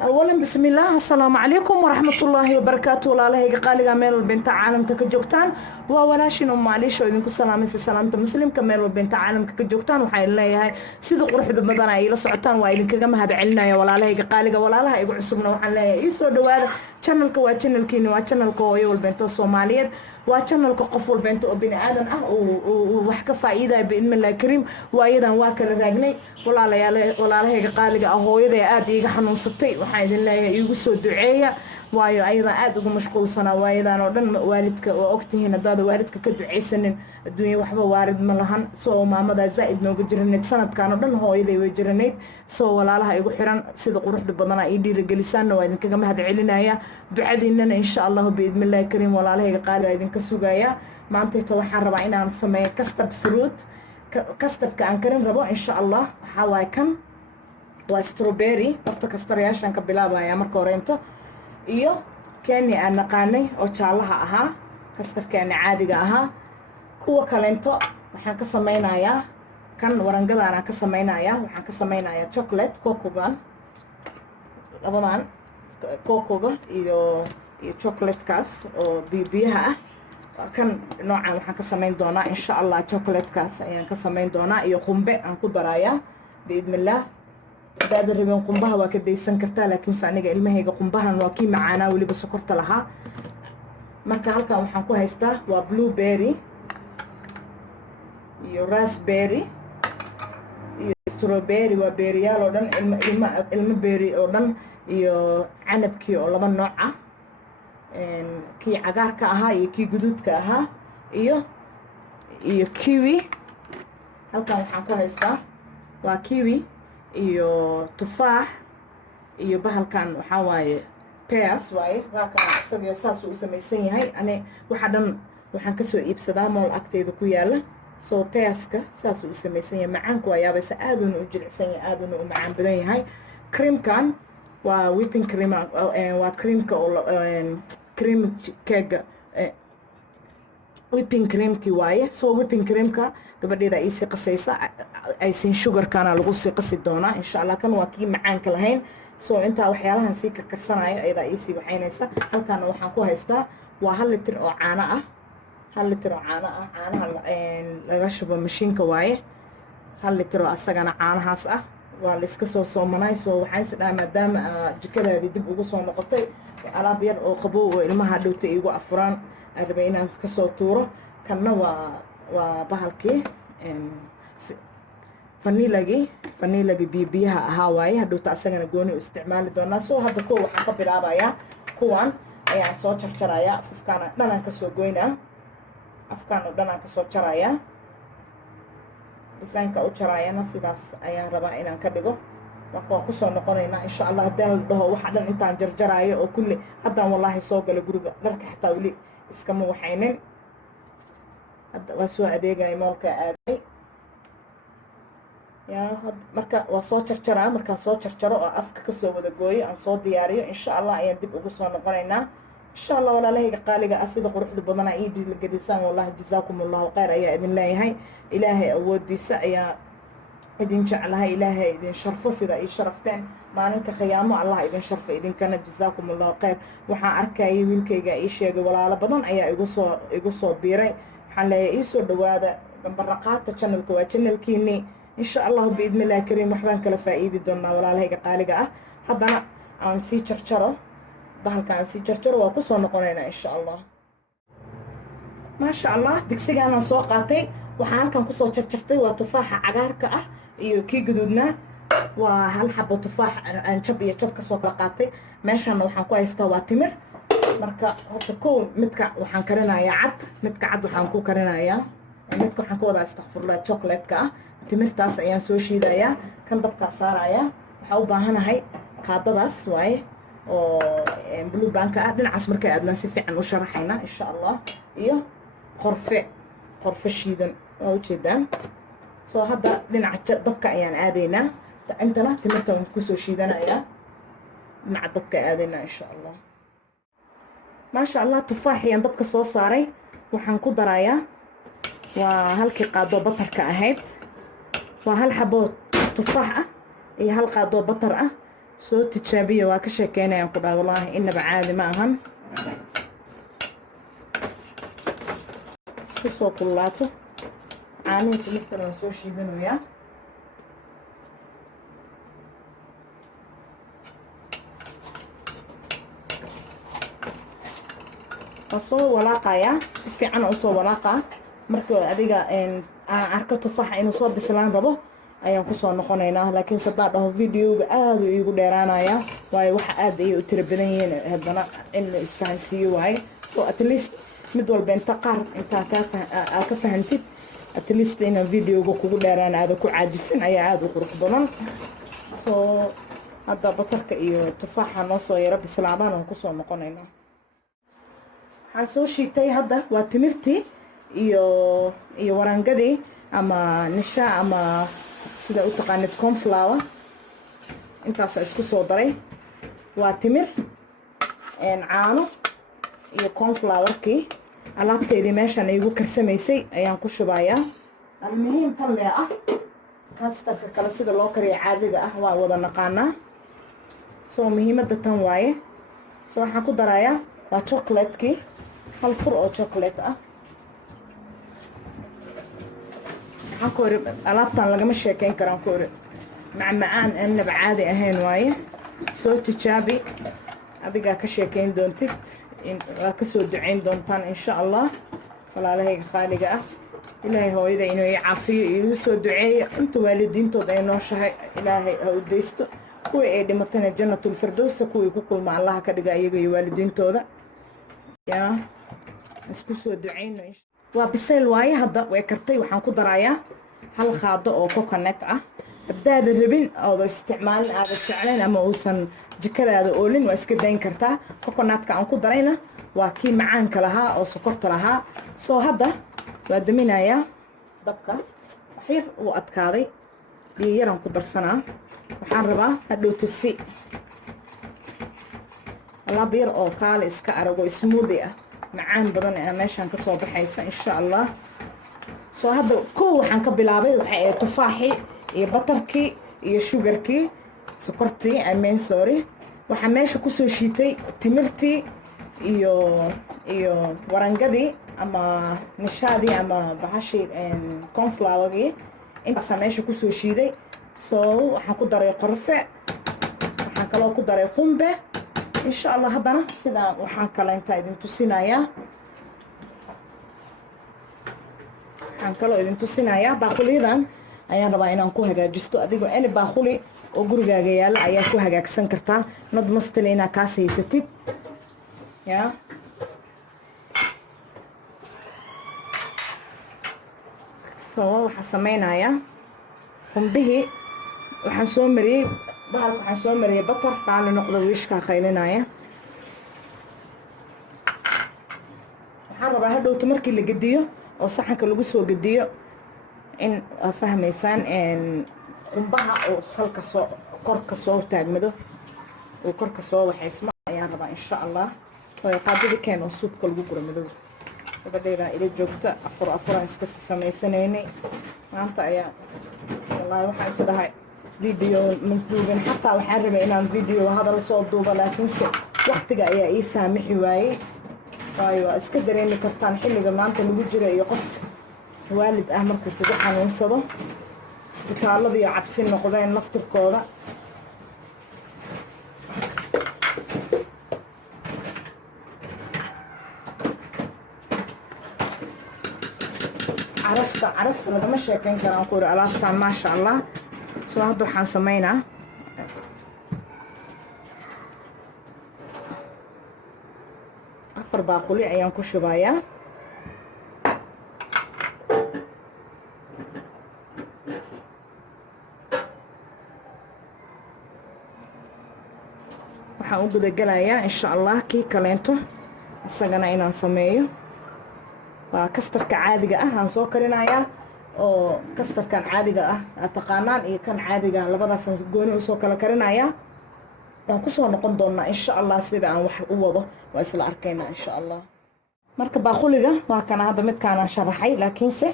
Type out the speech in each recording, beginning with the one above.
أولا بسم الله السلام عليكم ورحمة الله وبركاته ولا له قال جمال البنت عالم كجوكتان وولاشين معليش وإذنكم سلام سلامة مسلم كمال البنت عالم كجوكتان وحيل لها هاي صدق روح بدنا إلى سعتان وإذن كجمع هذا علنا يا ولا له قال ولا لها يقول عصبنا وحنا يسود دوار channel كوا channel كيني channel كوا والبنت الصومالية وchannel كقف والبنت وبني آدم وحكى فائدة بإذن الله الكريم وأيضا واكل راجني ولا له قال هو إذا آدي حنون ستي waxaan idin leeyahay iigu soo duceeya waayo ayada aad ugu mashquulsana waayadan oo dhan waalidka oo ogtihiin hadaad waalidka ka duceysanin adduunyo waxba waarid ma lahan soo maamada zaid nooga jirneed sanadkan oo dhan hooyaday way jirneed soo walaalaha igu xiran sida quruxda badan ay dhiirigelisaan waa idin kaga mahad celinaya ducadiinana insha Allah biidmillaah kariim walaalahayga qaali ay idin ka sugaya maanta waxaan rabaa inaan sameeyo custard fruit custardka aan karin rabo insha Allah waxa waay kan waa strawberry horta kastaryaashan ka bilaabaya marka horeento iyo keeni aan naqaanay oo jaalaha ahaa kastarkeena caadiga ahaa kuwa kaleento waxaan ka sameynayaa kan warangadaan aan ka sameynayaa waxaan ka sameynayaa chocolate cocoa labadan cocoa iyo chocolate kaas oo biyaha ah kan noocan waxaan ka sameyn doonaa insha Allah chocolate kaas ayaan ka sameyn doonaa iyo qumbe aan ku darayaa biidmillaah هذا الربيع قنبها وكده يسنكرتها لكن سانيجا المهيجا قنبها وكي معانا واللي بسكرت لها مركا هالكا وحنكو هيستا وبلو بيري يو راسبيري يو ستروبيري وبيريال ودن المبيري ودن يو عنب كي ولبن نوعه كي عقار كاها كي جدود كاها يو كيوي هالكا وحنكو هيستا وكيوي iyo tufaax iyo bahalkan waxa waaye pears waaye halkan asagoo saas uu sameeysan yahay ani waxa dhan waxaan ka soo iibsadaa mool agteeda ku yaala soo pearska saas uu sameeysan yahay macaanku waa yaabaysa aad uu jilicsan yahay aad uu macaan badan yahay creamkan waa whipping cream waa creamka oo cream cake whipping creamki waaye soo whipping creamka gabadheeda ay si qasaysa ay sin sugar kana lagu sii qasi doona insha Allah kan waa kii macaanka lahayn soo inta waxyaalahan si ka karsanayo ayda ay si waxaynaysa halkan waxaan ku haystaa waa 1 litir oo caano ah 1 litir oo caano ah caanaha laga shubo mashiinka waaye 1 litir oo asagana caanahaas ah waa la iska soo soomanay soo waxaan isdhaa maadaama jikadaadi dib ugu soo noqotay alaab yar oo qabow oo ilmaha dhowta igu afuraan arba inaan ka soo tuuro kanna waa bahalkii vanilagi biyaha ahaa waaye hadhowta asagana gooni u isticmaali doonaa soo hadda kuwa waxaan ka bilaabayaa kuwan ayaan soo jarjarayaa afkaan dhanaan ka soo goynaa afkaan oo dhanaan ka soo jarayaa desaanka u jarayana sidaas ayaan rabaa inaan ka dhigo marka waan kusoo noqonaynaa insha Allah haddii la dhaho waxa dhan intaan jarjaraayo oo kulli haddaan wallaahi soo gala guriga dharka xitaa weli iskama waxaynin hadda waa soo adeegaya moolka aaday marka waa soo jarjaraa markaa soo jarjaro oo afka ka soo wada gooyo aan soo diyaariyo insha Allah ayaan dib ugu soo noqonaynaa insha Allah walaalahayga qaaliga sida quruxda badana ii dhiirigelisaan wallahi jazaakumullahu khayr ayaa idin leeyahay ilaahay awoodiisa ayaa idin jeclahay ilaahay idin sharfo sida ay sharafteen maalinta qiyaamo Allah idin sharfo idinkana jazaakumullahu khayr waxaan arkayay wiilkayga ii sheegay walaalo badan ayaa igu soo biiray waxaan leeyahay ii soo dhawaada baraqaata channelka waa channelkiini insha Allah biidmillaah kariim waxbaan kala faa'iidi doonaa walaalahayga qaaliga haddana aan sii jarjaro bahalka aan sii jarjaro waa ku soo noqonaynaa insha Allah maasha Allah digsigaan aan soo qaatay waxaan halkan ku soo jarjartay waa tufaaxa cagaarka iyo kii gaduudnaa waa hal xabo tufaax aan jab iyo jab ka soo kala qaatay meeshaan waxaan ku haystaa waa timir marka horta kow midka waxaan karinayaa cad midka cad waxaan ku karinayaa midka waxaan ku wada astaghfirullah chocolate-ka timirtaas ayaan soo shiidayaa kan dabka saarayaa waxa u baahanahay qaadadaas waaye oo blue banka dhinacaas markay aadna si fiican u sharaxayna insha Allah iyo qorfe shiidan oo jeedaan soo hadda dhinaca dabka ayaan aadaynaa intana timirta waan ku soo shiidanayaa dhinaca dabka aadaynaa insha Allah maasha Allah tufaax ayaan dabka soo saaray waxaan ku darayaa waa halkii qaado batarka ahayd وهل حبوت تفاحة هي هل قادو بطر soo tijaabiya waa ka sheekeynayaan ku dhaha wallaahi inaba caadi ma ahan isku soo kululaato caanihi timirtana waan soo shiidanayaa waan soo walaaqayaa si fiican u soo walaaqaa marka adiga aan arko tufaaxa inuu soo bislaan rabo ayaan ku soo noqonaynaa laakiin sadaa dhaho videoga aad uu igu dheeraanayaa waayo waxa aad ay u tiro badan yihiin haddana in la isfahansiiyo waaye so at least mid walba inta qaar intaa ka fahantid at least inaan videoga kugu dheeraan aada ku caajisin ayaa aada u qurux badan so hadda batarka iyo tufaaxa noo soo yaro bislaadaan aan kusoo noqonaynaa waxaan soo shiitay hadda waa timirtii iyo warangadii ama nisha ama sida u taqaanid cornflower intaasa isku soo daray waa timir caano iyo cornflowerkii alaabteedii meeshaan igu karsamaysay ayaan ku shubayaa almuhiim tan lee ah kastarka kale sida loo kariyo caadiga ah waa wada naqaanaa soo muhiimadda tan waaye soo waxaan ku darayaa waa chocolate-kii hal fur oo chocolate ah waxaan ku iri alaabtan lagama sheekeyn karaan ku iri macmacaan annaba caadi ahayn waaye soo tijaabi adigaa ka sheekeyn doontid waa ka soo ducayn doontaan insha allah walaalahayga qaaliga ah ilaahay hooyada inuu ii caafiyo iigu soo duceeyo inta waalidiintooda ay nooshahay ilaahay ha u daysto kuwii ay dhimatana jannatul firdowsa kuwii ku kulma allaha ka dhiga iyaga iyo waalidiintooda yaa isku soo ducayno waa bisayl waaye hadda way kartay waxaan ku darayaa hal qaado oo coconut ah haddaada rabin ooda isticmaalin aada jeclayn ama uusan jikadaada oolin waa iska dayn kartaa coconutka aan ku darayna waa kii macaanka lahaa oo sokorta lahaa soo hadda waa daminayaa dabka waxyar uu adkaaday biyo yaraan ku darsanaa waxaan rabaa hadhowta si alaab yar oo kaale iska arago smoothie ah macaan badan ee meeshaan kasoo baxaysa insha allah soo hadda kow waxaan ka bilaabay waxay ahayd tufaaxii iyo batarkii iyo sugarkii sokortii sorry waxaa meesha kusoo shiitay timirtii iyo warangadii ama nishaadii ama bahashii cornflowergii intaasaa meesha kusoo shiiday soo waxaan ku daray qorfe waxaan kaloo ku daray qumbe insha allah haddana sidaan waxaan kale intaa idin tusinayaa baaquliyadan ayaan rabaa inaan ku hagaajisto adigoo any baaquli oo gurigaaga yaalla ayaa ku hagaagsan kartaa nad mastale inaa kaas haysatid yaa soo waxaan sameynayaa qumbihii waxaan soo mariyey bahalka waxaan soo mariyey batar qaali noqda wiishkaa qaylinaya waxaan rabaa hadhowta markii la gediyo oo saxanka lagu soo gediyo in fahmaysaan qumbaha oo salka soo korka soo taagmado oo korka soo waxaysma ayaan rabaa insha allah oo qaadada keen oo suubka lagu guro madow gabadheeda ila joogta afuraan iska samaysanayna maanta ayaa wallahi waxaan is dhahay video masduubin xataa waxaan rabay inaan video hadal soo duubo laakiinse waqtiga ayaa ii saamixi waayey waayo waa iska dareemi kartaan xilliga maanta lagu jira iyo qof waalid ah markuu kugu xanuunsado isbitaalada iyo cabsi noqdeen laftirkooda carafta lagama sheekeyn karaan ku iri alaabtaan maasha allah soo hadda waxaan sameynaa afar baaquli ayaan ku shubayaa waxaan u gudagelayaa insha allah kii kaleento isagana inaan sameeyo waa kastarka caadiga ah aan soo karinayaa oo kastarkan caadiga ah aad taqaanaan iyo kan caadiga ah labadaasaan gooni usoo kala karinayaa waan kusoo noqon doonaa insha allah sida aan wax u wado waa isla arkaynaa insha allah marka baaquliga waa kana hadda midkaanaan sharaxay laakiinse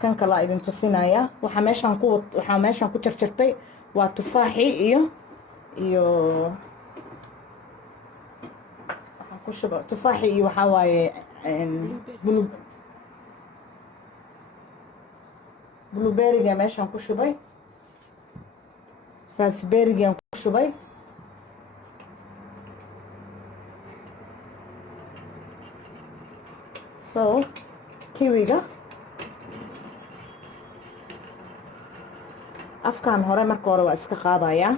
kan kalaa idin tusinayaa waxaa meeshaan ku jarjartay waa tufaaxii iyo waxaan ku shubay tufaaxi iyo waxaa waaye blueberryga meeshaan ku shubay, raspberrygaan ku shubay, so kiwiga afkaan hore marka hore waa iska qaadayaa,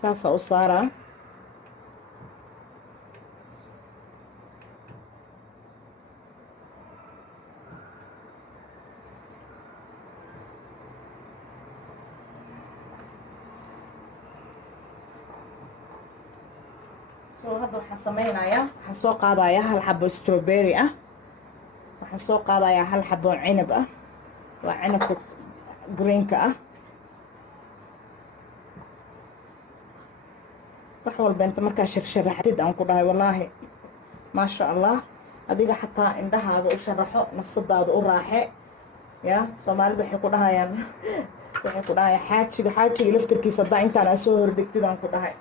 saasaa u saaraa. so hadda waxaan sameynayaa, waxaan soo qaadayaa hal xabo strawberry ah, waxaan soo qaadayaa hal xabo cinab ah, waa cinabka greenka ah. wax walba inta markaa sharaxdid aan ku dhahay wallaahi maasha allah, adiga xataa indhahaaga u sharaxo, nafsadaada u raaxe. ya soomaalida waxay ku dhahayaan xaajiga laftarkiisa haddaa intaan aa soo hordegtid aan ku dhahay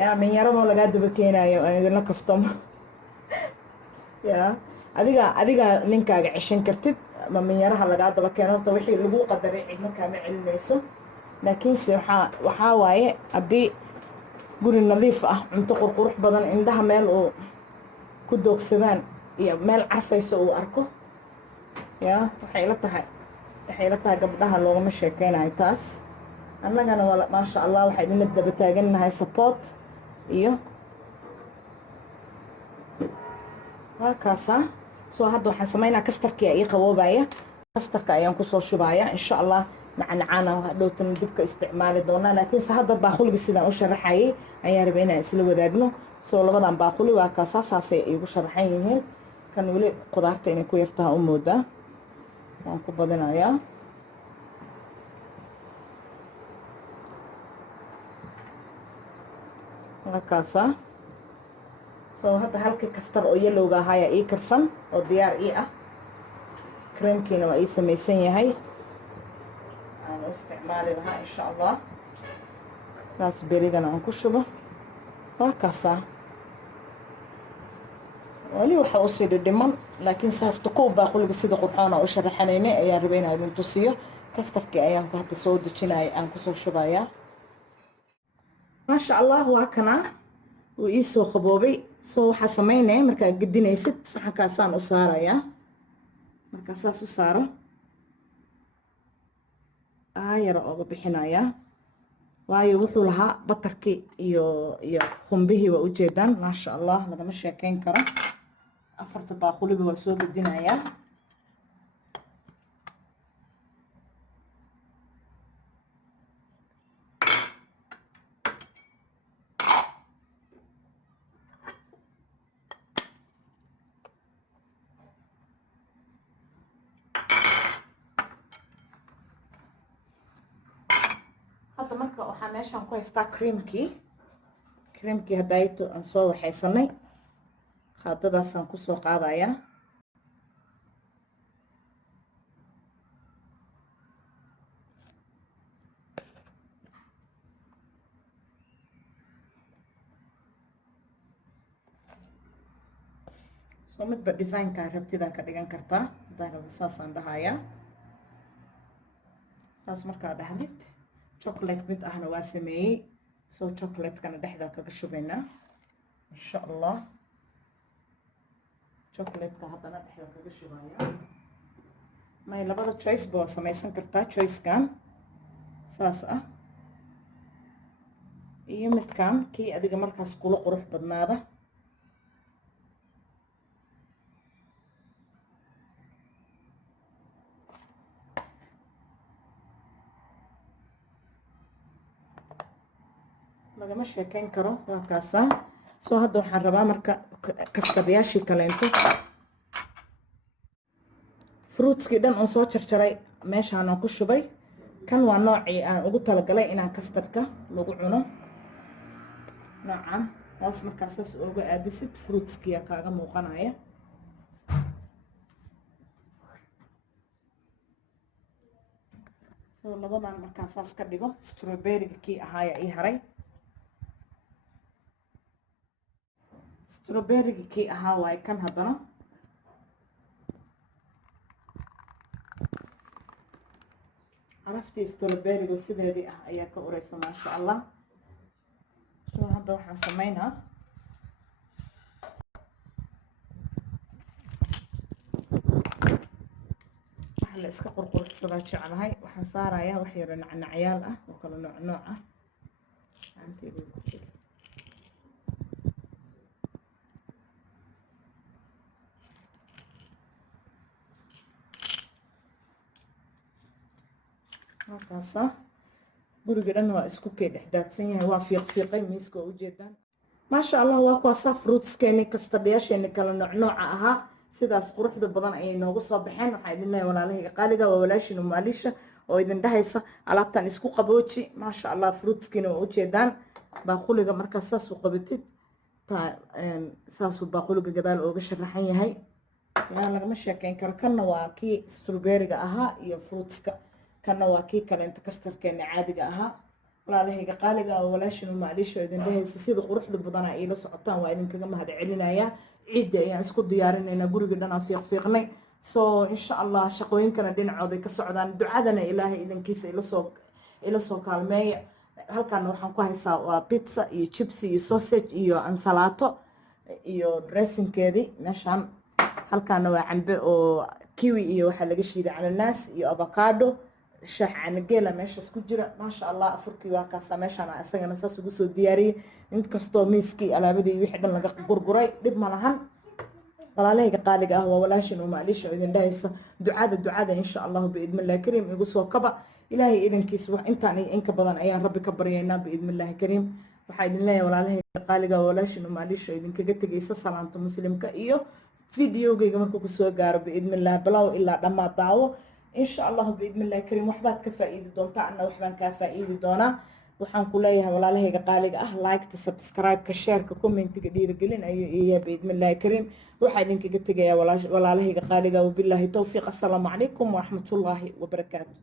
ya minyaradoo lagaa daba keenayo aan idinla kaftamo. ya adiga ninkaaga ceshan kartid ama minyaraha lagaa daba keeno, horta wixii lagu qadaray cidna kaama celinayso. laakiinse waxaa waaye haddii guri nadiif ah, cunto qurqurux badan, indhaha meel uu ku doogsadaan iyo meel carfayso uu arko, ya waxay ila tahay gabdhaha loogama sheekeynayo taas. annagana waa maasha allah waxaa idinla daba taagannahay support iyo halkaasa. soo hadda waxaan sameynaa kastarkii ii qaboobaya, kastarka ayaan kusoo shubaya insha allah. nacnacaana hadhowtana dibka isticmaali doonaa, laakiinse hadda baaquliga sidaan u sharaxayay ayaan rabay inaan isla wadaagno. soo labadan baaquli waa kaasaa, saasay iigu sharaxan yihiin. kan weli qudaarta inay ku yartaha u moodaa, waan ku badinayaa. halkaasaa. soo hadda halkii kastar oo yalowga ahayaa ii karsan oo diyaar ii ah, creamkiina waa ii samaysan yahay, aan u isticmaali lahaa insha allah. raasberrygana aan ku shubo, halkaasaa. weli waxa u sii dhidhiman, laakiin saafta kow baaquliga sida qurxoona u sharaxanaynay ayaan rabay inaan idin tusiyo. kastarkii ayaan hadda soo dejinaya, aan kusoo shubayaa. maasha allah waa kanaa, wuu ii soo qaboobay. soo waxaa sameynaya markaa gedinaysid saxankaasaan u saarayaa. markaa saas u saaro aayara ooga bixinayaa, waayo wuxuu lahaa batarkii iyo qumbihii waa ujeedaan. maasha allah lagama sheekeyn karo. afarta baaquliba waa soo gedinayaa. hadda marka waxaa meeshaan ku haystaa creamkii hadayto aan soo waxaysanay, qaadadaasaan kusoo qaadayaa. soo midba designkaa rabtidaan ka dhigan kartaa, haddaan rabo saasaan dhahayaa. saas markaa dhahdid chocolate mid ahna waa sameeyey, soo chocolatekana dhexdaa kaga shubaynaa insha allah. chocolateka haddana dhexdaa kaga shubaya. may labada choiceba waa samaysan kartaa, choicekan saas ah iyo midkan, kii adiga markaas kula qurux badnaada. lagama sheekeyn karo, waa kaasaa. soo hadda waxaan rabaa marka kastaryaashii kaleento, fruitskii dhan oo soo jarjaray meeshaan aan ku shubay. kan waa noocii aan ugu talagalay inaan kastarka lagu cuno, noocan hoos markaa saas ooga aadisid fruitskiya kaaga muuqanaya. so labadan markaan saas ka dhigo strawberry-ga kii ahaaya ii haray strawberry-ga kii ahaa waaye kan haddana caraftii strawberry-ga sideedii ah ayaa ka ureysa maasha allah so hadda waxaan sameynaa waxa la iska qurqurxsadaa jeclahay waxaan saarayaa wax yaro nacnacyaal ah oo kala nooc nooc ah halkaasa guriga dhan waa isku kee dhexdaadsan yahay waa fiiqfiiqay miiska oo ujeedaan maasha allah waa kuwaasaa fruitskeeni kastadhayaasheeni kala nooc nooca ahaa sidaas quruxda badan ayay noogu soo baxeen waxaa idin leeyahay walaalahayga qaaliga waa walaashin umaalisha oo idin dhahaysa alaabtan isku qabooji maasha allah fruitskiina waa ujeedaan baaquliga markaas saas u qabatid saasuu baaquliga gadaal ooga sharaxan yahay yaa lagama sheekeyn karo kanna waa kii strawberry-ga ahaa iyo fruitska kanna waa kii kale inta kastarkeena caadiga ahaa walaalahayga qaaliga oo walaashin umaalisha oo idin dhahaysa sida quruxda badana ay la socotaan waa idinkaga mahad celinayaa ciidda ayaan isku diyaarinaynaa guriga dhan aan fiiqfiiqnay so insha allah shaqooyinkana dhinacooday ka socdaan ducadana ilaahay idankiisa ila soo kaalmeeya halkaana waxaan ku haysaa waa pizza iyo chipsi iyo sausage iyo ansalaato iyo dressingkeedii meeshaan halkaana waa cambe oo kiwi iyo waxaa laga shiiday cananaas iyo avocado shaax canageela meeshaas ku jira maasha allah afurkii waa kaasa meeshaan isagana saas ugu soo diyaariyey inkastoo miiskii alaabadii wixii dhan laga gurguray dhib ma lahan walaalahayga qaaliga ah waa walaashin umaalisha oo idin dhahaysa ducada insha allahu biidnillahi kariim igu soo kaba ilaahay idankiisa wax intaan iyo inka badan ayaan rabbi ka baryaynaa biidnillahi kariim waxaa idin leeyahay walaalahayga qaaliga waa walaashin umaalisha oo idinkaga tegaysa salaanta muslimka iyo videogayga markuu kusoo gaaro biidnillahi bilow ilaa dhammaad daawo insha allahu biidnillahi kariim waxbaad ka faa'iidi doontaa anna waxbaan kaa faa'iidi doonaa waxaan ku leeyahay walaalahayga qaaliga ah like-ta subscribe-ka share-ka commentiga dhiirigelin ayuu iyahay biidnillahi kariim waxaa idinkaga tegayaa walaalahayga qaaliga wabilaahi towfiiq assalaamu calaykum waraxmatullaahi wabarakaatu